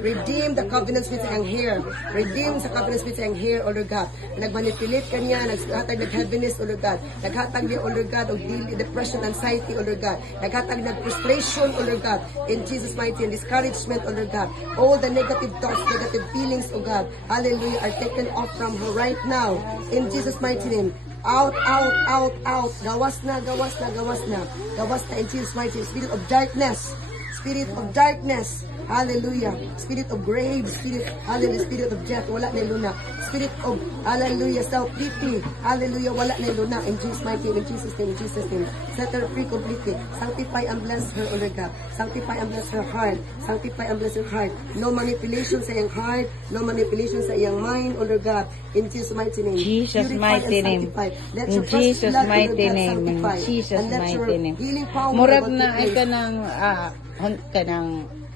Redeem the covenant spirit sa iyang hair. Redeem sa covenant spirit sa iyang hair, O Lord God. Nagmanipulate kanya, naghatag ng heaviness, O Lord God. Naghatag niya, O Lord God, of depression, anxiety, O Lord God. Naghatag ng frustration, O Lord God. In Jesus' mighty name, discouragement, O Lord God. All the negative thoughts, negative feelings, O God. Hallelujah, are taken off from her right now. In Jesus' mighty name. Out, out, out, out. Gawas na, gawas na, gawas na. Gawas na in Jesus' mighty name. Spirit of darkness. Spirit of darkness. Hallelujah. Spirit of grave. Spirit, hallelujah. Spirit of death. Wala na luna. Spirit of, hallelujah, self-pity. Hallelujah. Wala na luna. In Jesus' mighty name. In Jesus' name. In Jesus' name. Set her free completely. Sanctify and bless her, O Lord God. Sanctify and bless her heart. Sanctify and bless her heart. No manipulation sa iyang heart. No manipulation sa iyang mind, O Lord God. In Jesus' mighty name. Jesus' mighty name. Let In your precious Jesus' blood, O Lord mighty God, name. In sanctify. Jesus' And let your mighty name. healing power, Murag Lord, na take ay place. kanang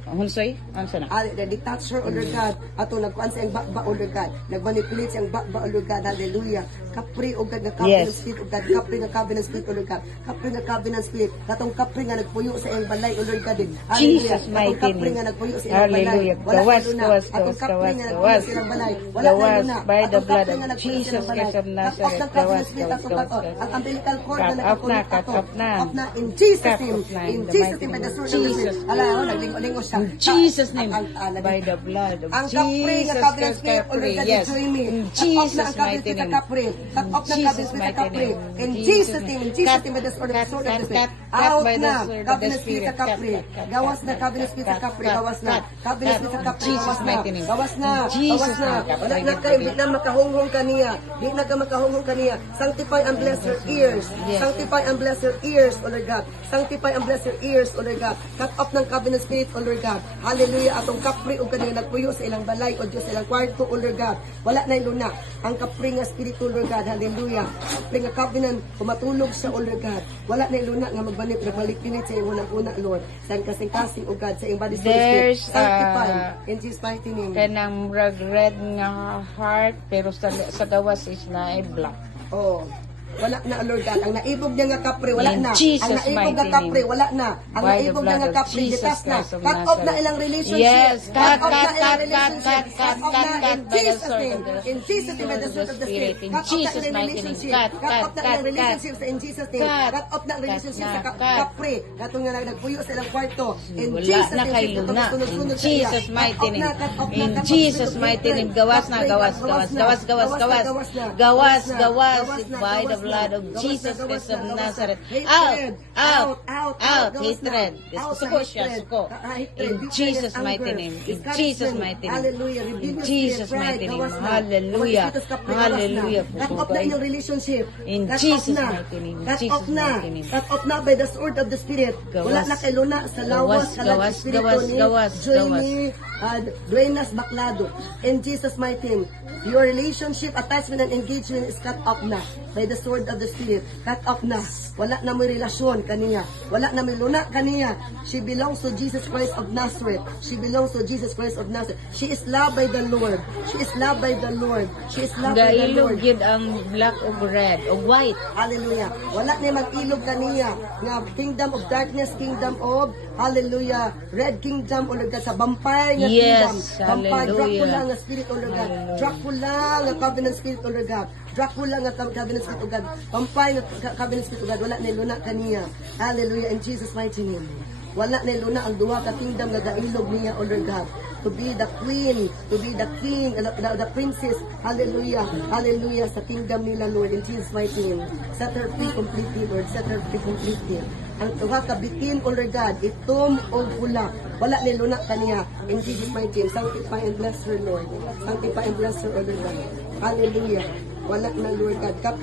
hunsoy? Ano sana? Detach her, O Lord God. Ato nagkuan sa iyang bakba, O Lord God. Nagmanipulate sa iyang bakba, O Lord God. Hallelujah. Kapri, O God, nga covenant spirit, O God. Kapri nga covenant spirit, O Lord God. Kapri nga covenant spirit. Katong kapri nga nagpuyo sa iyang balay, O Lord God. Jesus' Katong mighty kapri name. nga nagpuyo sa iyang balay. Hallelujah. Wala na Gawas, luna. gawas, Atong gawas, kapri nga gawas, nagpuyo gawas. sa iyang balay. Wala na Gawas luna. by the Atong blood kapri of nga nagpuyo sa Jesus iyang balay. Christ of Cut off Nazareth. ng covenant Gawas, spirit. gawas, Atong gawas, cut off. gawas. Ang umbilical cord na Cut off nakakulong na, cut ato. off na. Cut off na. In Jesus' Cut name. off na, In in the Jesus' mighty name. By the name of sword of the Jesus Spirit. Ala, naglingo-lingo siya. In Jesus' name. Ang- By the blood of ang kapre nga Jesus covenant Christ, spirit, I O Lord pray. God, Yes. join me. In Cut off na ang Jesus' covenant mighty spirit sa name. kapre. Cut off na ang covenant spirit sa kapre. In Jesus' name. In Jesus' name. By the sword of the Spirit. Out na. Covenant spirit sa kapre. Gawas na. Covenant spirit sa kapre. Gawas na. Covenant spirit sa kapre. Gawas na. Gawas na. Gawas na. Wala na kayo. Di na makahunghong kaniya. Di na ka makahunghong kaniya. Sanctify and bless her ears. Sanctify and bless her ears, O Lord God. Sanctify and bless her ears, O Lord God. Cut off ng covenant spirit, O Lord God. Hallelujah. Atong kapre o kanina nagpuyo sa ilang balay o Diyos sa ilang kwarto, O Lord God. Wala na luna. Ang kapre nga spirito, O Lord God. Hallelujah. Kapre nga covenant, pumatulog siya, O Lord God. Wala na luna nga magbalik-pinit sa iyong unang-una, Lord. Sa kasing-kasing, O God, sa iyong body, soul, spirit. There's Sanctify in Jesus' mighty name. kanang red nga heart pero sa gawas is na ay black. Oh. Wala na, Lord God. Ang naibog niya nga kapre, wala In na. Jesus' Ang naibog nga mighty kapre, name. wala na. Ang By the naibog blood nga of kapre, Jesus ditas na. Christ of Cut off na Nazareth. ilang relationship. Yes, cut, off na cut, ilang cut, relationship. cut, Cut off na cut, in by the Jesus' sword name. of the- In Jesus' name, by the sword sword of of the the Spirit. Spirit. In Cut off na Jesus' ilang mighty name. relationship. Cut, Cut off na cut, ilang cut, relationships in Jesus' name. cut. Cut off na ang relationship Cut sa na, cut. kapre. Katong nga nagpuyo sa ilang kwarto. In Wala Jesus' na name. kay Ito Luna. sunod-sunod In sa iya. Jesus' Cut mighty off na, name. cut off na, In cut off Jesus' spirit of mighty hatred. name. Gawas na, Kapre, gawas, gawas gawas, na. gawas, gawas, gawas. Gawas na. Gawas, na. gawas. na. By the Gawas blood na. of Gawas Jesus na. Christ of Gawas na. Nazareth. Hatred. Out, out, out, gawas na. hatred. Out Suko na siya, hatred. suko. Hatred, In bitterness, Jesus' anger, mighty name. In discouragement. Jesus' mighty name. Hallelujah. In Rebellious Jesus' spirit, mighty pride, name. gawas na. Hallelujah. Gawas dito sa kapre, gawas na. Hallelujah. Cut off na inyong relationship. In Cut Jesus' off na. mighty name. In Cut Jesus' off na. mighty name. Cut off na by the sword of the Spirit. Wala Gawas. na kay Luna sa lawas, Gawas, kalag gawas, espiritu gawas, ni gawas, Joyme Duenas Baclado. In Jesus' mighty name. Your relationship, attachment, and engagement is cut off na by the sword of the Spirit. Cut off na. Wala na may relasyon kaniya. Wala na may luna kaniya. She belongs to Jesus Christ of Nazareth. She belongs to Jesus Christ of Nazareth. She is loved by the Lord. She is loved by the Lord. She is loved by the Lord. Gailog yun ang black o red o white. Hallelujah. Wala na mag-ilog kaniya nga kingdom of darkness, kingdom of hallelujah, red kingdom o Lord God, sa vampire nga kingdom. Yes, Vampire, hallelujah. Dracula nga spirit o Lord God. Dracula nga covenant spirit o Lord God. Dracula nga covenant spirit o God. Vampire nga covenant spirit o God. Wala na luna kaniya. Hallelujah. In Jesus' mighty name. Wala na luna ang duha ka kingdom nga gailog niya o Lord God. To be the queen, to be the king, the princess, hallelujah, hallelujah, sa kingdom nila, Lord, in Jesus' mighty name. Set her free completely, Lord, set her free completely. Ang tuha ka bitin, O Lord God, itom o pula, wala ni luna kaniya, in Jesus' mighty name. Sanctify and bless her, Lord. Sanctify and bless her, O Lord God. Hallelujah. Wala na, Lord God. Cut